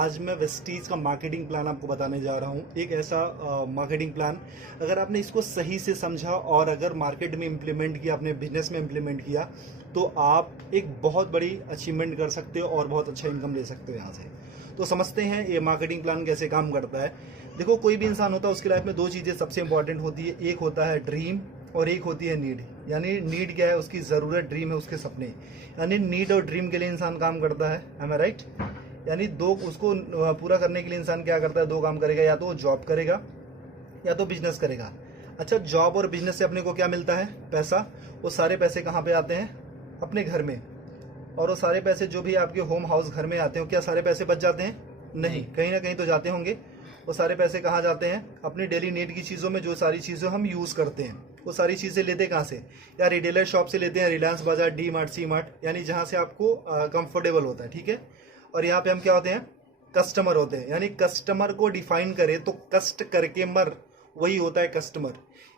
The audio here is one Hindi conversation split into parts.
आज मैं वेस्टीज का मार्केटिंग प्लान आपको बताने जा रहा हूँ। एक ऐसा मार्केटिंग प्लान, अगर आपने इसको सही से समझा और अगर मार्केट में इम्प्लीमेंट किया, अपने बिजनेस में इम्प्लीमेंट किया, तो आप एक बहुत बड़ी अचीवमेंट कर सकते हो और बहुत अच्छा इनकम ले सकते हो यहाँ से। तो समझते हैं ये मार्केटिंग प्लान कैसे काम करता है। देखो, कोई भी इंसान होता है, उसकी लाइफ में दो चीज़ें सबसे इंपॉर्टेंट होती है। एक होता है ड्रीम और एक होती है नीड। यानी नीड क्या है? उसकी ज़रूरत। ड्रीम है उसके सपने। यानी नीड और ड्रीम के लिए इंसान काम करता है। एम आई राइट? यानी दो, उसको पूरा करने के लिए इंसान क्या करता है? दो काम करेगा, या तो वो जॉब करेगा या तो बिजनेस करेगा। अच्छा, जॉब और बिजनेस से अपने को क्या मिलता है? पैसा। वो सारे पैसे कहाँ पे आते हैं? अपने घर में। और वो सारे पैसे जो भी आपके होम हाउस घर में आते हैं, क्या सारे पैसे बच जाते हैं? नहीं, कहीं ना कहीं तो जाते होंगे। वो सारे पैसे कहाँ जाते हैं? अपनी डेली नीड की चीज़ों में। जो सारी चीज़ें हम यूज़ करते हैं, वो सारी चीज़ें लेते कहाँ से? या रिटेलर शॉप से लेते हैं, रिलायंस बाजार, डी मार्ट, सी मार्ट, यानी जहाँ से आपको कंफर्टेबल होता है। ठीक है। और यहाँ पे हम क्या होते हैं? कस्टमर होते हैं। यानी कस्टमर को डिफाइन करें तो कष्ट करके मर, वही होता है कस्टमर।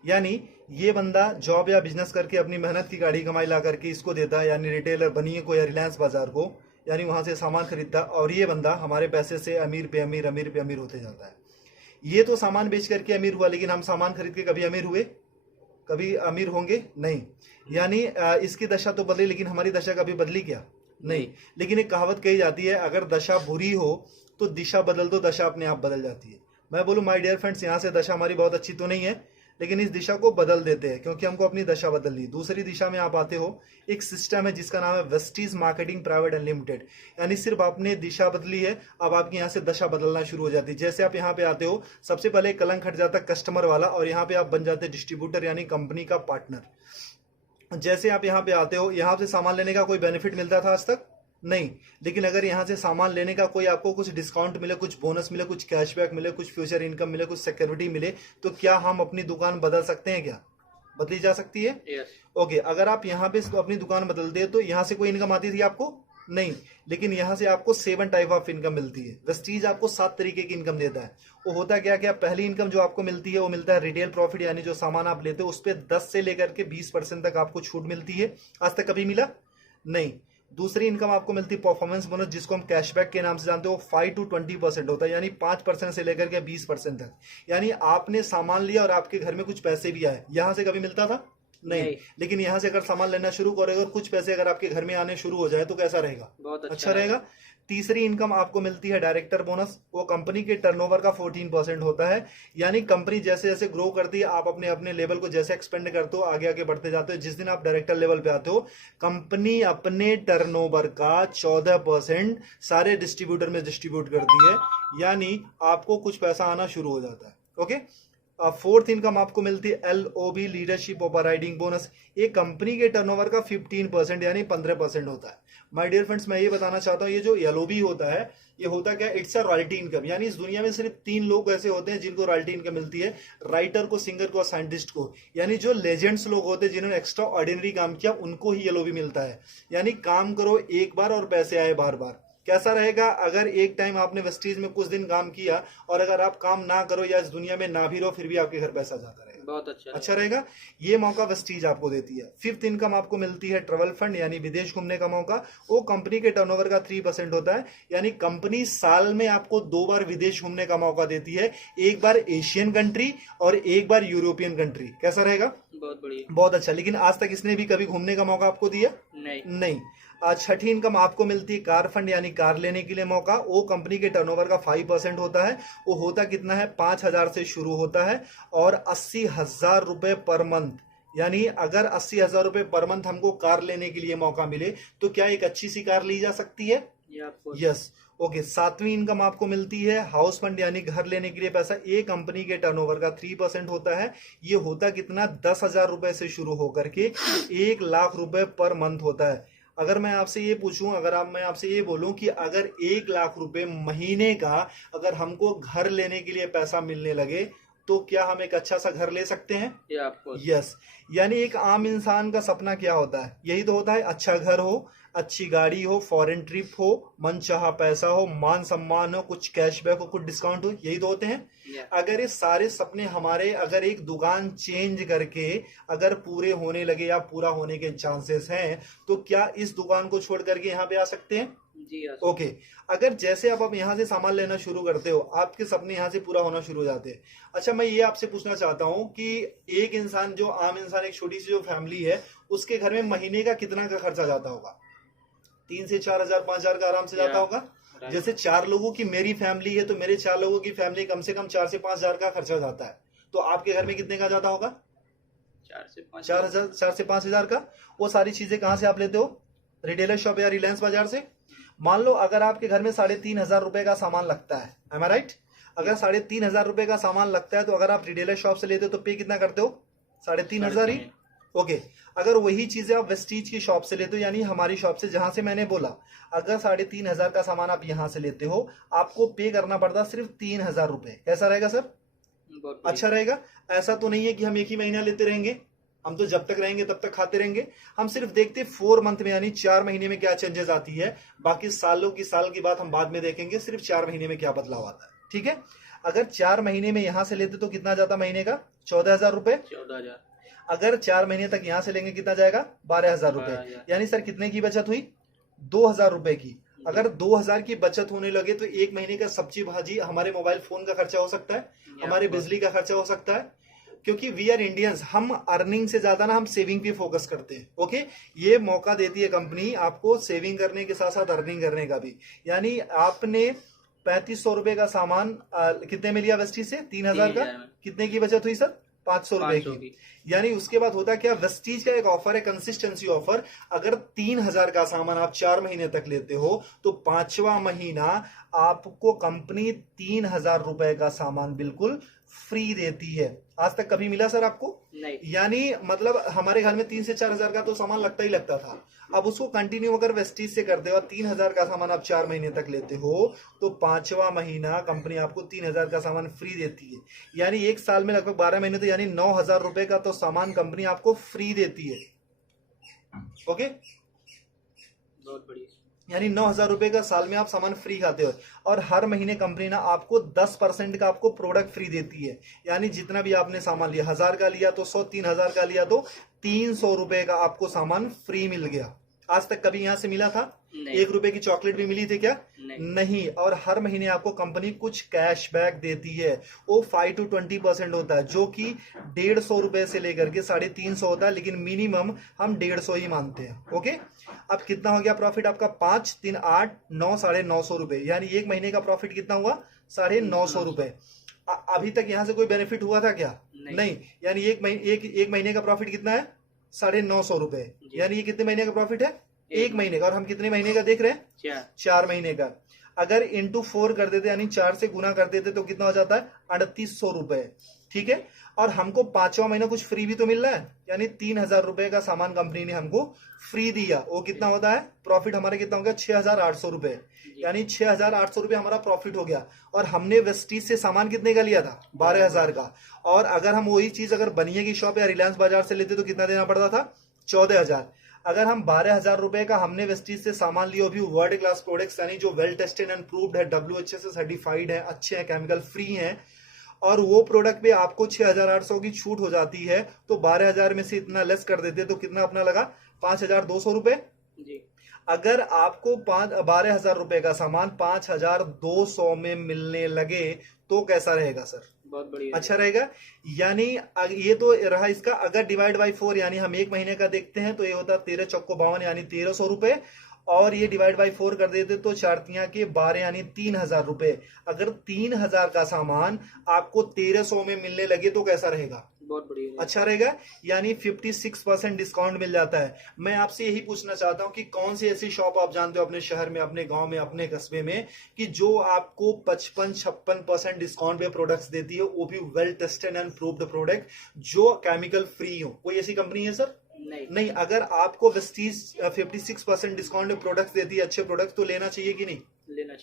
यानी ये बंदा जॉब या बिजनेस करके अपनी मेहनत की गाड़ी कमाई ला करके इसको देता है, यानी रिटेलर बनिए को या रिलायंस बाजार को, यानी वहां से सामान खरीदता है। और ये बंदा हमारे पैसे से अमीर पे अमीर, अमीर पे अमीर होते जाता है। ये तो सामान बेच करके अमीर हुआ, लेकिन हम सामान खरीद के कभी अमीर हुए? कभी अमीर होंगे? नहीं। यानी इसकी दशा तो बदली, लेकिन हमारी दशा कभी बदली क्या? नहीं। लेकिन एक कहावत कही जाती है, अगर दशा बुरी हो तो दिशा बदल दो, दशा अपने आप बदल जाती है। मैं बोलूं माय डियर फ्रेंड्स, यहाँ से दशा हमारी बहुत अच्छी तो नहीं है, लेकिन इस दिशा को बदल देते हैं, क्योंकि हमको अपनी दशा बदलनी। दूसरी दिशा में आप आते हो, एक सिस्टम है जिसका नाम है वेस्टीज मार्केटिंग प्राइवेट अनलिमिटेड। यानी सिर्फ आपने दिशा बदली है, अब आपकी यहाँ से दशा बदलना शुरू हो जाती है। जैसे आप यहाँ पे आते हो, सबसे पहले कलंक हट जाता है कस्टमर वाला, और यहाँ पे आप बन जाते हैं डिस्ट्रीब्यूटर, यानी कंपनी का पार्टनर। जैसे आप यहाँ पे आते हो, यहाँ से सामान लेने का कोई बेनिफिट मिलता था आज तक? नहीं। लेकिन अगर यहाँ से सामान लेने का कोई आपको कुछ डिस्काउंट मिले, कुछ बोनस मिले, कुछ कैशबैक मिले, कुछ फ्यूचर इनकम मिले, कुछ सिक्योरिटी मिले, तो क्या हम अपनी दुकान बदल सकते हैं? क्या बदली जा सकती है? यस। ओके। अगर आप यहाँ पे अपनी दुकान बदल दे तो यहाँ से कोई इनकम आती थी आपको? नहीं। लेकिन यहाँ से आपको 7 टाइप ऑफ इनकम मिलती है। वेस्टीज आपको 7 तरीके की इनकम देता है। वो होता क्या क्या? पहली इनकम जो आपको मिलती है वो मिलता है रिटेल प्रॉफिट, यानी जो सामान आप लेते हो उस पर 10 से लेकर के 20% तक आपको छूट मिलती है। आज तक कभी मिला? नहीं। दूसरी इनकम आपको मिलती है परफॉर्मेंस बोनस, जिसको हम कैशबैक के नाम से जानते हो। 5 to 20% होता है, यानी 5% से लेकर के 20% तक। यानी आपने सामान लिया और आपके घर में कुछ पैसे भी आए, यहां से कभी मिलता था? नहीं। लेकिन यहां से अगर सामान लेना शुरू करोगे और कुछ पैसे अगर आपके घर में आने शुरू हो जाए तो कैसा रहेगा? बहुत अच्छा रहेगा। तीसरी इनकम आपको मिलती है डायरेक्टर बोनस। वो कंपनी के टर्नओवर का 14% होता है। यानी कंपनी जैसे जैसे ग्रो करती है, आप अपने अपने लेवल को जैसे एक्सपेंड करते हो, आगे आगे बढ़ते जाते हो, जिस दिन आप डायरेक्टर लेवल पे आते हो, कंपनी अपने टर्नओवर का 14% सारे डिस्ट्रीब्यूटर में डिस्ट्रीब्यूट करती है। यानी आपको कुछ पैसा आना शुरू हो जाता है। ओके। फोर्थ इनकम आपको मिलती है LOB, लीडरशिप ओवरराइडिंग बोनस। ये कंपनी के टर्नओवर का 15% यानी 15% होता है। माय डियर फ्रेंड्स, मैं ये बताना चाहता हूँ, ये जो LOB होता है, ये होता क्या? It's a royalty income. यानी इस दुनिया में सिर्फ 3 लोग ऐसे होते हैं जिनको रॉयल्टी इनकम मिलती है, राइटर को, सिंगर को और साइंटिस्ट को। यानी जो लेजेंड्स लोग होते हैं जिन्होंने एक्स्ट्रा ऑर्डिनरी काम किया, उनको ही LOB मिलता है। यानी काम करो एक बार और पैसे आए बार बार। कैसा रहेगा अगर एक टाइम आपने वेस्टीज में कुछ दिन काम किया और अगर आप काम ना करो या इस दुनिया में ना भी रहो, फिर भी आपके घर पैसा जाता रहेगा? बहुत अच्छा रहेगा। ये मौका वेस्टीज आपको देती है। फिफ्थ इनकम आपको मिलती है ट्रेवल फंड, यानी विदेश घूमने का मौका। वो कंपनी के टर्नओवर का 3% होता है। यानी कंपनी साल में आपको 2 बार विदेश घूमने का मौका देती है, एक बार एशियन कंट्री और एक बार यूरोपियन कंट्री। कैसा रहेगा? बहुत बढ़िया। बहुत अच्छा। लेकिन आज तक इसने भी कभी घूमने का मौका आपको दिया? नहीं। छठी इनकम आपको मिलती है कार फंड, यानी कार लेने के लिए मौका। वो कंपनी के टर्नओवर का 5% होता है। वो होता कितना है? 5,000 से शुरू होता है और 80,000 रुपए पर मंथ। यानी अगर 80,000 रुपए पर मंथ हमको कार लेने के लिए मौका मिले तो क्या एक अच्छी सी कार ली जा सकती है? यस। ओके। सातवीं इनकम आपको मिलती है हाउस फंड, यानी घर लेने के लिए पैसा। एक कंपनी के टर्नओवर का 3% होता है। ये होता कितना? 10,000 रुपए से शुरू होकर के 1,00,000 रुपए पर मंथ होता है। अगर मैं आपसे ये पूछूं, मैं आपसे ये बोलूं कि अगर 1,00,000 रुपए महीने का अगर हमको घर लेने के लिए पैसा मिलने लगे, तो क्या हम एक अच्छा सा घर ले सकते हैं? यस। यानी एक आम इंसान का सपना क्या होता है? यही तो होता है, अच्छा घर हो, अच्छी गाड़ी हो, फॉरेन ट्रिप हो, मनचाहा पैसा हो, मान सम्मान हो, कुछ कैशबैक हो, कुछ डिस्काउंट हो, यही तो होते हैं। अगर ये सारे सपने हमारे अगर एक दुकान चेंज करके अगर पूरे होने लगे या पूरा होने के चांसेस हैं, तो क्या इस दुकान को छोड़ करके यहाँ पे आ सकते हैं? जी हाँ। ओके। अगर जैसे आप यहाँ से सामान लेना शुरू करते हो, आपके सपने यहाँ से पूरा होना शुरू हो जाते हैं। अच्छा, मैं ये आपसे पूछना चाहता हूँ कि एक इंसान, जो आम इंसान, एक छोटी सी जो फैमिली है, उसके घर में महीने का कितना का खर्चा जाता होगा? 3 से 4 हजार, 5 हजार का आराम से जाता या होगा। राइट। जैसे 4 लोगों की मेरी फैमिली है, तो मेरे 4 लोगों की फैमिली कम से कम 4 से 5 हजार का खर्चा जाता है। तो आपके घर में कितने का जाता होगा? 4 से 5 हजार। 4 हजार, 4 से 5 हजार का। वो सारी चीजें कहाँ से आप लेते हो? रिटेलर शॉप या रिलायंस बाजार से। मान लो अगर आपके घर में 3,500 रुपए का सामान लगता है, एम आई राइट? अगर 3,500 रुपए का सामान लगता है, तो अगर आप रिटेलर शॉप से लेते हो तो पे कितना करते हो? 3,500 ही। 3.5। ओके। अगर वही चीजें आप वेस्टीज की शॉप से लेते हो, यानी हमारी शॉप से, जहां से मैंने बोला, अगर 3,500 का सामान आप यहां से लेते हो, आपको पे करना पड़ता सिर्फ 3,000 रुपए। कैसा रहेगा सर? बहुत अच्छा बढ़िया। रहेगा। ऐसा तो नहीं है कि हम एक ही महीना लेते रहेंगे, हम तो जब तक रहेंगे तब तक खाते रहेंगे। हम सिर्फ देखते 4 मंथ में, यानी 4 महीने में क्या चेंजेस आती है। बाकी साल की बात हम बाद में देखेंगे, सिर्फ 4 महीने में क्या बदलाव आता है। ठीक है। अगर 4 महीने में यहां से लेते तो कितना जाता महीने का? 14,000 रुपए। 14,000। अगर 4 महीने तक यहां से लेंगे, कितना जाएगा? 12,000 रुपए। 12,000। यानी सर कितने की बचत हुई? 2,000 रुपए की। अगर 2,000 की बचत होने लगे, तो एक महीने का सब्जी भाजी, हमारे मोबाइल फोन का खर्चा हो सकता है, हमारे बिजली का खर्चा हो सकता है। क्योंकि वी आर इंडियंस, हम अर्निंग से ज्यादा ना हम सेविंग पे फोकस करते हैं। ओके। ये मौका देती है कंपनी आपको सेविंग करने के साथ साथ अर्निंग करने का भी। यानी आपने 3,500 रुपए का सामान कितने में लिया वेस्टीज से? 3,000 का। 3,000 में। कितने की बचत हुई सर? 500 रुपए 500 की। की। यानी उसके बाद होता क्या, वेस्टीज का एक ऑफर है, कंसिस्टेंसी ऑफर। अगर 3,000 का सामान आप 4 महीने तक लेते हो, तो 5वां महीना आपको कंपनी 3,000 रुपए का सामान बिल्कुल फ्री देती है। आज तक कभी मिला सर आपको? नहीं। यानी मतलब हमारे घर में 3 से 4 हजार का तो सामान लगता ही लगता था। अब उसको कंटिन्यू अगर वेस्टीज से करते हो, 3,000 का सामान आप 4 महीने तक लेते हो, तो 5वां महीना कंपनी आपको 3,000 का सामान फ्री देती है। यानी एक साल में लगभग 12 महीने, तो यानी 9,000 रुपए का तो सामान कंपनी आपको फ्री देती है। ओके। बहुत बढ़िया। यानी 9,000 रुपए का साल में आप सामान फ्री खाते हो। और हर महीने कंपनी ना आपको 10% का आपको प्रोडक्ट फ्री देती है। यानी जितना भी आपने सामान लिया, 1,000 का लिया तो 100, 3,000 का लिया तो 300 रुपए का आपको सामान फ्री मिल गया। आज तक कभी यहां से मिला था? नहीं। 1 रुपए की चॉकलेट भी मिली थी क्या? नहीं। नहीं। और हर महीने आपको कंपनी कुछ कैशबैक देती है, वो 5 to 20% होता है, जो कि 150 रुपए से लेकर के 350 होता है, लेकिन मिनिमम हम 150 ही मानते हैं। ओके। अब कितना हो गया प्रॉफिट आपका? 5, 3, 8, 9, 950 रुपए। यानी एक महीने का प्रॉफिट कितना हुआ? 950 रुपए। अभी तक यहां से कोई बेनिफिट हुआ था क्या? नहीं। यानी एक महीने का प्रॉफिट कितना है? 950 रुपए। यानी ये कितने महीने का प्रॉफिट है? एक महीने का। और हम कितने महीने का देख रहे हैं? 4 महीने का। अगर इंटू 4 कर देते, यानी 4 से गुना कर देते, तो कितना हो जाता है? 3,800 रुपए। ठीक है। और हमको 5वां महीना कुछ फ्री भी तो मिल रहा है, यानी 3,000 रुपए का सामान कंपनी ने हमको फ्री दिया। वो कितना होता है? प्रॉफिट हमारा कितना हो गया? 6,800 रुपए। यानी 6,800 रुपए हमारा प्रॉफिट हो गया। और हमने वेस्टीज से सामान कितने का लिया था? 12,000 का। और अगर हम वही चीज अगर बनिए की शॉप या रिलायंस बाजार से लेते तो कितना देना पड़ता था? 14,000। अगर हम 12,000 रुपए का हमने वेस्टीज से सामान लिया, भी वर्ल्ड क्लास प्रोडक्ट्स, यानी जो वेल टेस्टेड एंड प्रूव्ड है, WHA से सर्टिफाइड है, अच्छे हैं, केमिकल फ्री हैं, और वो प्रोडक्ट पे आपको 6,800 की छूट हो जाती है, तो 12,000 में से इतना लेस कर देते तो कितना अपना लगा? 5,200 रुपए। अगर आपको 12,000 रुपए का सामान 5,200 में मिलने लगे, तो कैसा रहेगा सर? बहुत बढ़िया। अच्छा रहेगा। यानी ये तो रहा इसका। अगर डिवाइड बाई 4, यानी हम एक महीने का देखते हैं, तो ये होता 13 चौको 52, यानी 1,300 रुपए। और ये डिवाइड बाई 4 कर देते तो 4 के 12, यानी 3,000 रुपए। अगर 3,000 का सामान आपको 1,300 में मिलने लगे, तो कैसा रहेगा? बहुत बढ़िया। अच्छा रहेगा। यानी 56% डिस्काउंट मिल जाता है। मैं आपसे यही पूछना चाहता हूं कि कौन सी ऐसी शॉप आप जानते हो अपने शहर में, अपने गांव में, अपने कस्बे में, कि जो आपको 55-56% डिस्काउंट पे प्रोडक्ट्स देती है, वो भी well tested and proved product, जो केमिकल फ्री हो? कोई ऐसी कंपनी है सर? नहीं। अगर आपको वेस्टीज 56% डिस्काउंट में प्रोडक्ट्स देती है, अच्छे प्रोडक्ट्स, तो लेना चाहिए कि नहीं?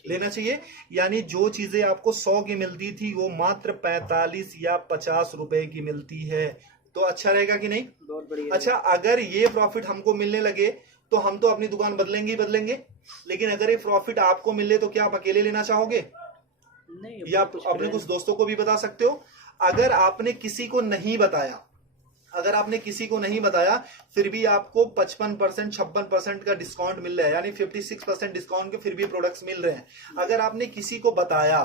लेना चाहिए। यानी जो चीजें आपको 100 की मिलती थी, वो मात्र 45 या 50 रुपए की मिलती है। तो अच्छा रहेगा कि नहीं? बहुत बढ़िया। अच्छा, अगर ये प्रॉफिट हमको मिलने लगे, तो हम तो अपनी दुकान बदलेंगे ही बदलेंगे। लेकिन अगर ये प्रॉफिट आपको मिले, तो क्या आप अकेले लेना चाहोगे? नहीं। या अपने कुछ दोस्तों को भी बता सकते हो। अगर आपने किसी को नहीं बताया, अगर आपने किसी को नहीं बताया फिर भी आपको 55% 56% का डिस्काउंट मिल रहा है, यानी 56% डिस्काउंट के फिर भी प्रोडक्ट्स मिल रहे हैं। अगर आपने किसी को बताया,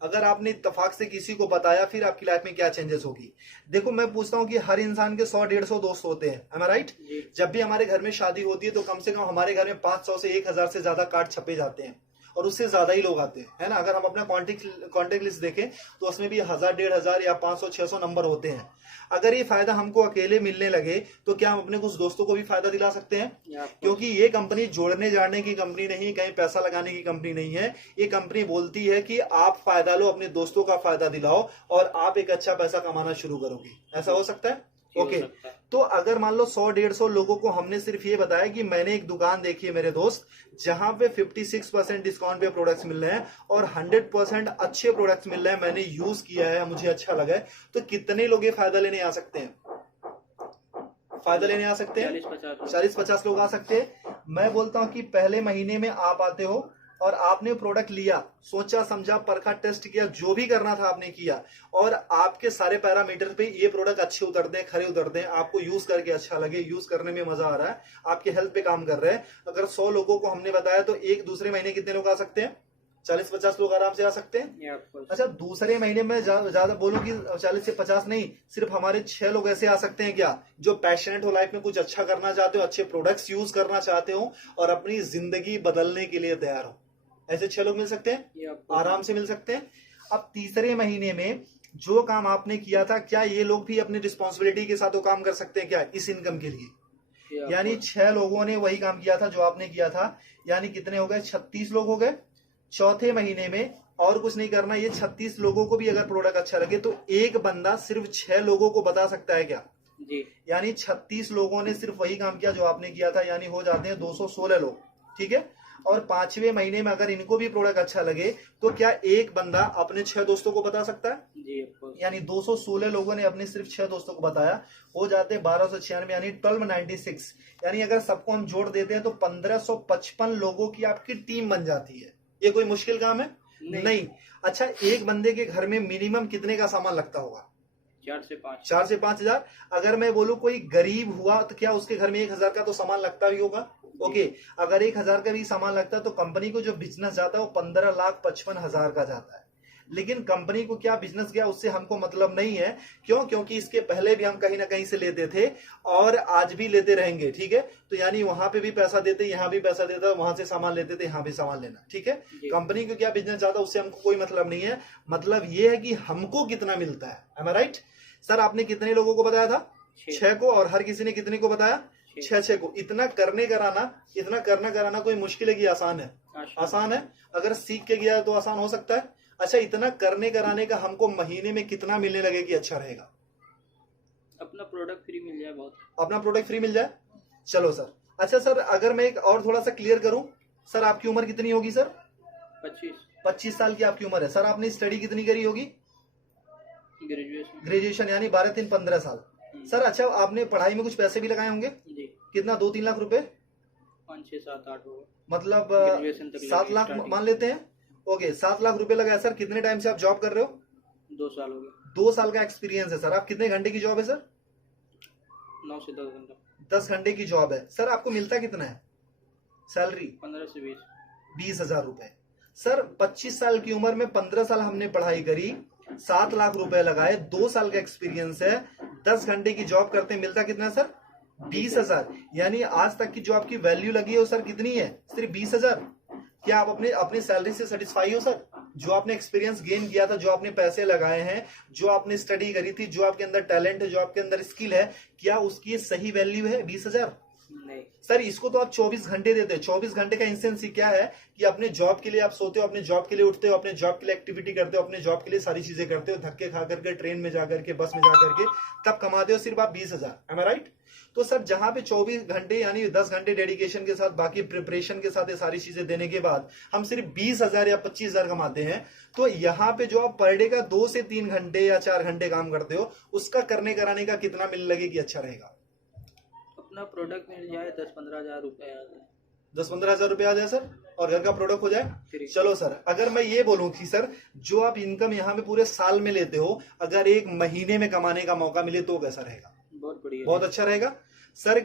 अगर आपने इत्तेफाक से किसी को बताया, फिर आपकी लाइफ में क्या चेंजेस होगी। देखो मैं पूछता हूं कि हर इंसान के 100-150 दोस्त होते हैं, am I right? जब भी हमारे घर में शादी होती है तो कम से कम हमारे घर में 500 से 1000 से ज्यादा कार्ड छपे जाते हैं और उससे ज्यादा ही लोग आते हैं, है ना। अगर हम अपना कॉन्टेक्ट लिस्ट देखें तो उसमें भी 1000-1500 या 500-600 नंबर होते हैं। अगर ये फायदा हमको अकेले मिलने लगे तो क्या हम अपने कुछ दोस्तों को भी फायदा दिला सकते हैं? क्योंकि ये कंपनी जोड़ने जाने की कंपनी नहीं, कहीं पैसा लगाने की कंपनी नहीं है। ये कंपनी बोलती है कि आप फायदा लो, अपने दोस्तों का फायदा दिलाओ और आप एक अच्छा पैसा कमाना शुरू करोगे। ऐसा हो सकता है? ओके तो अगर मान लो 100-150 लोगों को हमने सिर्फ ये बताया कि मैंने एक दुकान देखी है मेरे दोस्त जहां पे 56% डिस्काउंट पे प्रोडक्ट्स मिल रहे हैं और 100% अच्छे प्रोडक्ट्स मिल रहे हैं, मैंने यूज किया है, मुझे अच्छा लगा है, तो कितने लोग ये फायदा लेने आ सकते हैं? फायदा लेने आ सकते हैं 40-50 लोग आ सकते हैं। मैं बोलता हूं कि पहले महीने में आप आते हो और आपने प्रोडक्ट लिया, सोचा समझा, परखा, टेस्ट किया, जो भी करना था आपने किया और आपके सारे पैरामीटर पे ये प्रोडक्ट अच्छे उतरते हैं, खरे उतरते हैं, आपको यूज करके अच्छा लगे, यूज करने में मजा आ रहा है, आपके हेल्थ पे काम कर रहे हैं। अगर 100 लोगों को हमने बताया तो एक दूसरे महीने कितने लोग आ सकते हैं? 40-50 लोग आराम से आ सकते हैं। अच्छा दूसरे महीने में ज्यादा बोलूं कि 40 से 50 नहीं, सिर्फ हमारे 6 लोग ऐसे आ सकते हैं क्या जो पैशनेट हो, लाइफ में कुछ अच्छा करना चाहते हो, अच्छे प्रोडक्ट्स यूज करना चाहते हो और अपनी जिंदगी बदलने के लिए तैयार हो। ऐसे 6 लोग मिल सकते हैं, आराम से मिल सकते हैं। अब तीसरे महीने में जो काम आपने किया था, क्या ये लोग भी अपनी रिस्पॉन्सिबिलिटी के साथ वो काम कर सकते हैं क्या इस इनकम के लिए? यानी 6 लोगों ने वही काम किया था जो आपने किया था, यानी कितने हो गए? 36 लोग हो गए। चौथे महीने में और कुछ नहीं करना, ये 36 लोगों को भी अगर प्रोडक्ट अच्छा लगे तो एक बंदा सिर्फ 6 लोगों को बता सकता है क्या जी? यानी 36 लोगों ने सिर्फ वही काम किया जो आपने किया था, यानी हो जाते हैं 216 लोग, ठीक है। और 5वें महीने में अगर इनको भी प्रोडक्ट अच्छा लगे तो क्या एक बंदा अपने 6 दोस्तों को बता सकता है जी? यानी 216 लोगों ने अपने सिर्फ 6 दोस्तों को बताया, हो जाते 1296 यानी 1296, यानी अगर सबको हम जोड़ देते हैं तो 1555 लोगों की आपकी टीम बन जाती है। ये कोई मुश्किल काम है? नहीं। अच्छा एक बंदे के घर में मिनिमम कितने का सामान लगता होगा? 4 से 5 हजार। अगर मैं बोलूं कोई गरीब हुआ तो क्या उसके घर में 1000 का तो सामान लगता भी होगा? ओके अगर 1000 का भी सामान लगता है तो कंपनी को जो बिजनेस जाता है वो 15,55,000 का जाता है। लेकिन कंपनी को क्या बिजनेस गया उससे हमको मतलब नहीं है। क्यों? क्योंकि इसके पहले भी हम कहीं ना कहीं से लेते थे और आज भी लेते रहेंगे, ठीक है। तो यानी वहां पे भी पैसा देते, यहाँ भी पैसा देता, वहां से सामान लेते थे, यहाँ भी सामान लेना, ठीक है। कंपनी को क्या बिजनेस जाता उससे हमको कोई मतलब नहीं है। मतलब ये है कि हमको कितना मिलता है। एम आई राइट? सर आपने कितने लोगों को बताया था? 6 को। और हर किसी ने कितने को बताया? 6 को। इतना करने कराना कोई मुश्किल है कि आसान है? आसान है। अगर सीख के गया तो आसान हो सकता है। अच्छा इतना करने कराने का हमको महीने में कितना मिलने लगे कि अच्छा रहेगा? अपना प्रोडक्ट फ्री मिल जाए, बहुत अपना प्रोडक्ट फ्री मिल जाए। चलो सर। अच्छा सर अगर मैं एक और थोड़ा सा क्लियर करूं, सर आपकी उम्र कितनी होगी सर? 25 साल की आपकी उम्र है। सर आपने स्टडी कितनी करी होगी? ग्रेजुएशन यानी 12-3-15 साल। सर अच्छा आपने पढ़ाई में कुछ पैसे भी लगाए होंगे जी? कितना? 2-3 लाख रुपए? 5-6-7-8 होगा, मतलब 7 लाख मान लेते हैं। ओके 7 लाख रुपए लगाया। सर कितने टाइम से आप जॉब कर रहे हो? 2 साल हो गए। 2 साल का एक्सपीरियंस है सर। आप कितने घंटे की जॉब है सर? 9 से 10 घंटा। 10 घंटे की जॉब है। सर आपको मिलता कितना है सैलरी? 15 से 20 हजार रुपए। सर 25 साल की उम्र में 15 साल हमने पढ़ाई करी, 7 लाख रुपए लगाए, 2 साल का एक्सपीरियंस है, 10 घंटे की जॉब करते मिलता कितना सर? 20 हजार। यानी आज तक की जो आपकी वैल्यू लगी है वो सर कितनी है? सिर्फ 20 हजार। क्या आप अपनी सैलरी से सेटिस्फाई हो सर? जो आपने एक्सपीरियंस गेन किया था, जो आपने पैसे लगाए हैं, जो आपने स्टडी करी थी, जो आपके अंदर टैलेंट है, जो आपके अंदर स्किल है, क्या उसकी सही वैल्यू है 20 हजार? नहीं सर। इसको तो आप 24 घंटे देते हो। 24 घंटे का इंसेंस क्या है कि अपने जॉब के लिए आप सोते हो, अपने जॉब के लिए उठते हो, अपने जॉब के लिए एक्टिविटी करते हो, अपने जॉब के लिए सारी चीजें करते हो, धक्के खा करके, ट्रेन में जाकर के, बस में जाकर के, तब कमाते हो सिर्फ आप 20 हजार। एम आई राइट? तो सर जहां पे 24 घंटे यानी 10 घंटे डेडिकेशन के साथ, बाकी प्रिपरेशन के साथ ये सारी चीजें देने के बाद हम सिर्फ 20 हजार या 25 हजार कमाते हैं, तो यहाँ पे जो आप पर डे का 2 से 3 घंटे या 4 घंटे काम करते हो, उसका करने कराने का कितना मिलने लगे कि अच्छा रहेगा? अपना प्रोडक्ट मिल जाए 10-15 हजार रुपए आ जाए। 10-15 हजार रुपए आ जाए सर, और घर का प्रोडक्ट हो जाए। चलो सर अगर मैं ये बोलूं कि सर जो आप इनकम यहाँ पे पूरे साल में लेते हो, अगर एक महीने में कमाने का मौका मिले तो कैसा रहेगा? बहुत बढ़िया। बहुत अच्छा रहेगा सर।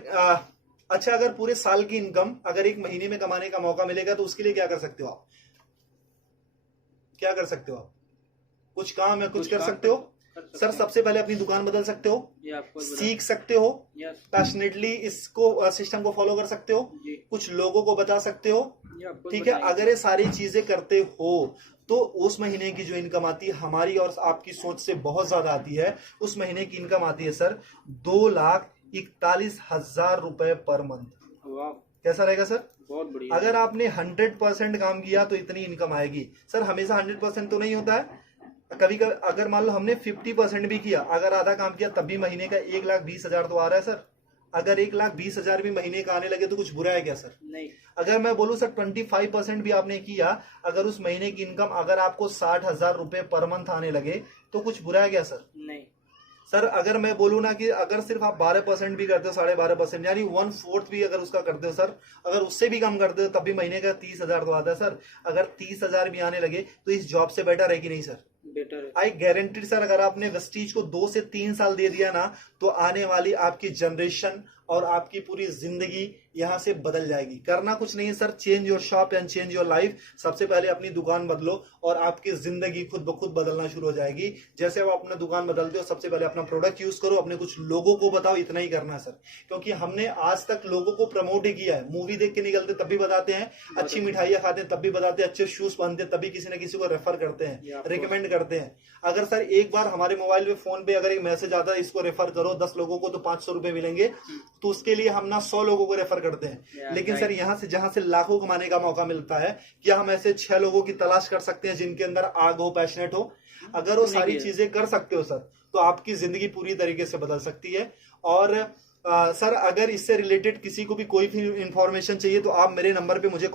अच्छा, अगर पूरे साल की इनकम अगर एक महीने में कमाने का मौका मिलेगा तो उसके लिए क्या कर सकते हो आप? क्या कर सकते हो आप? कुछ काम है, कुछ कर सकते हो सर? सबसे पहले अपनी दुकान बदल सकते हो, सीख सकते हो, पैशनेटली इसको सिस्टम को फॉलो कर सकते हो, कुछ लोगों को बता सकते हो, ठीक है। अगर ये सारी चीजें करते हो तो उस महीने की जो इनकम आती है हमारी और आपकी सोच से बहुत ज्यादा आती है। उस महीने की इनकम आती है सर 2,41,000 रुपए पर मंथ। कैसा रहेगा सर? बहुत बढ़िया। अगर आपने 100% काम किया तो इतनी इनकम आएगी सर। हमेशा 100% तो नहीं होता है, कभी कभी अगर मान लो हमने 50% भी किया, अगर आधा काम किया तब भी महीने का 1,20,000 तो आ रहा है सर। अगर 1,20,000 भी महीने का आने लगे तो कुछ बुरा है क्या सर? नहीं। अगर मैं बोलूं सर 25% भी आपने किया, अगर उस महीने की इनकम अगर आपको 60,000 रुपए पर मंथ आने लगे तो कुछ बुरा है क्या सर? नहीं सर अगर मैं बोलूं ना कि अगर सिर्फ आप 12% भी करते हो, 12.5% यानी 1/4 भी अगर उसका करते हो सर, अगर उससे भी कम करते हो तब भी महीने का 30,000 तो आता है सर। अगर 30,000 भी आने लगे तो इस जॉब से बेटर है कि नहीं सर? बेटर है। आई गारंटीड सर, अगर आपने वेस्टीज को 2 से 3 साल दे दिया ना तो आने वाली आपकी जनरेशन और आपकी पूरी जिंदगी यहां से बदल जाएगी। करना कुछ नहीं है sir, change your shop and change your life. सबसे पहले अपनी दुकान बदलो और आपकी जिंदगी खुद ब खुद बदलना शुरू हो जाएगी। जैसे आप अपना दुकान बदलते हो, सबसे पहले अपना प्रोडक्ट यूज करो, अपने कुछ लोगों को बताओ, इतना ही करना है सर। क्योंकि हमने आज तक लोगों को प्रमोट ही किया है। मूवी देख के निकलते तब भी बताते हैं, अच्छी मिठाइयां खाते हैं तब भी बताते हैं, अच्छे शूज पहनते हैं तभी किसी न किसी को रेफर करते हैं, रिकमेंड करते हैं। अगर सर एक बार हमारे मोबाइल पे फोन पे अगर एक मैसेज आता है इसको रेफर करो 10 लोगों को तो 500 रुपए मिलेंगे, तो उसके लिए हम ना 100 लोगों को रेफर करते हैं। लेकिन सर यहाँ से जहां से लाखों कमाने का मौका मिलता है, क्या हम ऐसे 6 लोगों की तलाश कर सकते हैं जिनके अंदर आग हो, पैशनेट हो? अगर वो सारी चीजें कर सकते हो सर तो आपकी जिंदगी पूरी तरीके से बदल सकती है। और सर अगर इससे रिलेटेड किसी को भी कोई भी इंफॉर्मेशन चाहिए तो आप मेरे नंबर पे मुझे